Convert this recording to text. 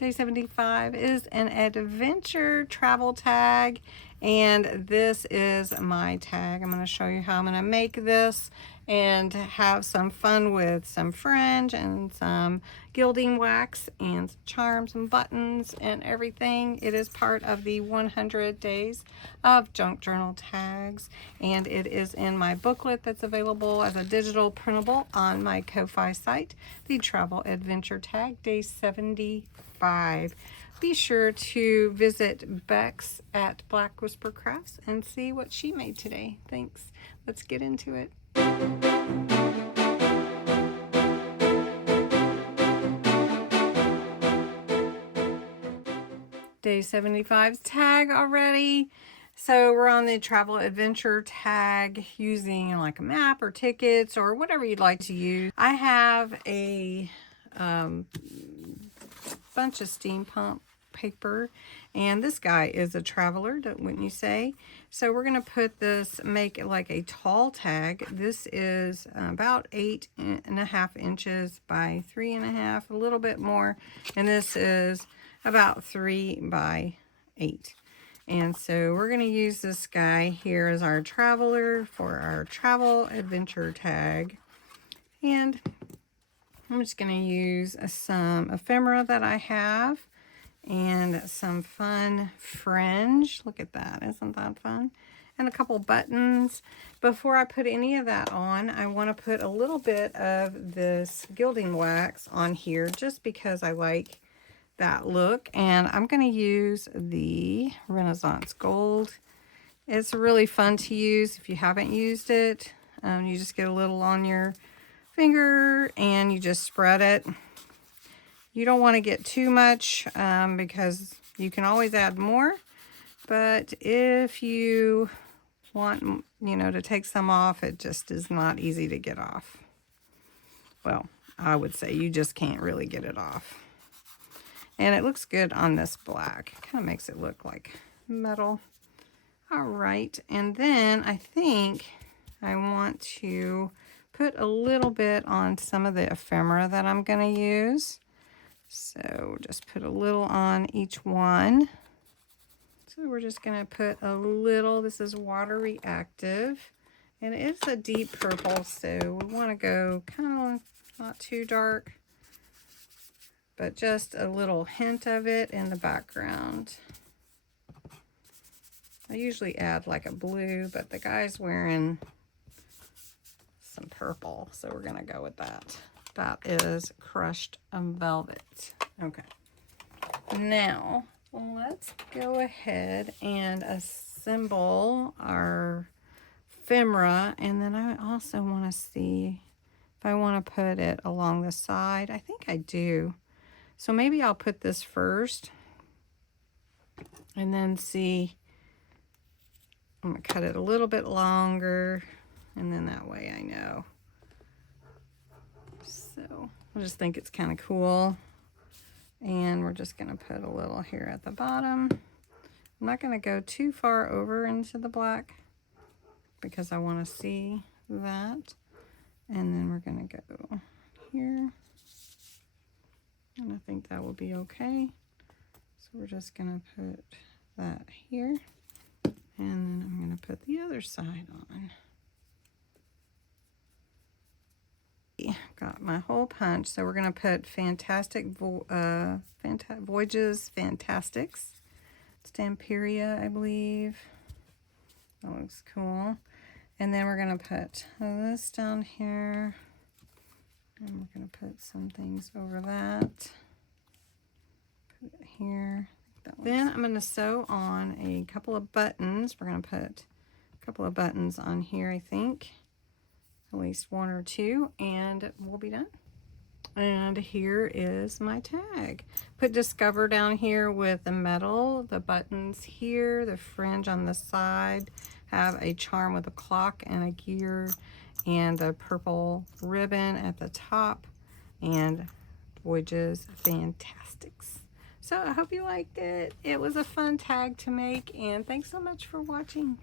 Day 75 is an adventure travel tag, and this is my tag. I'm going to show you how I'm going to make this and have some fun with some fringe and some gilding wax and charms and buttons and everything. It is part of the 100 days of junk journal tags, and it is in my booklet that's available as a digital printable on my Ko-Fi site, the Travel Adventure Tag Day 75. Be sure to visit Bexx at Black Whisper Crafts and see what she made today. Thanks. Let's get into it. Day 75's tag already. So we're on the Travel Adventure tag using like a map or tickets or whatever you'd like to use. I have a bunch of steampunk paper, and this guy is a traveler, wouldn't you say? So we're going to put this, make it like a tall tag. This is about 8.5 inches by 3.5, a little bit more, and this is about 3 by 8. And so we're going to use this guy here as our traveler for our travel adventure tag. And I'm just going to use some ephemera that I have and some fun fringe. Look at that. Isn't that fun? And a couple buttons. Before I put any of that on, I want to put a little bit of this gilding wax on here just because I like that look. And I'm going to use the Renaissance Gold. It's really fun to use if you haven't used it. You just get a little on your finger and you just spread it. You don't want to get too much because you can always add more. But if you want, to take some off, it just is not easy to get off. Well, I would say you just can't really get it off. And it looks good on this black. Kind of makes it look like metal. All right, and then I think I want to put a little bit on some of the ephemera that I'm going to use. So just put a little on each one. So we're just going to put a little. This is water reactive, and it's a deep purple, so we want to go kind of not too dark, but just a little hint of it in the background. I usually add like a blue, but the guy's wearing some purple, so we're gonna go with that. That is crushed velvet. Okay. Now, let's go ahead and assemble our ephemera, and then I also want to see if I want to put it along the side. I think I do. So maybe I'll put this first and then see. I'm going to cut it a little bit longer, and then that way I know. So I just think it's kind of cool. And we're just going to put a little here at the bottom. I'm not going to go too far over into the black because I want to see that. And then we're going to go here. And I think that will be okay. So we're just going to put that here. And then I'm going to put the other side on. Got my hole punch. So we're going to put Voyages Fantastics. Stamperia, I believe. That looks cool. And then we're going to put this down here. And we're going to put some things over that. Put it here. Then I'm going to sew on a couple of buttons. We're going to put a couple of buttons on here, I think. At least one or two, and we'll be done. And here is my tag. Put Discover down here with the metal, the buttons here, the fringe on the side. Have a charm with a clock and a gear, and the purple ribbon at the top, and Voyages Fantastics. So I hope you liked it. It was a fun tag to make, and thanks so much for watching.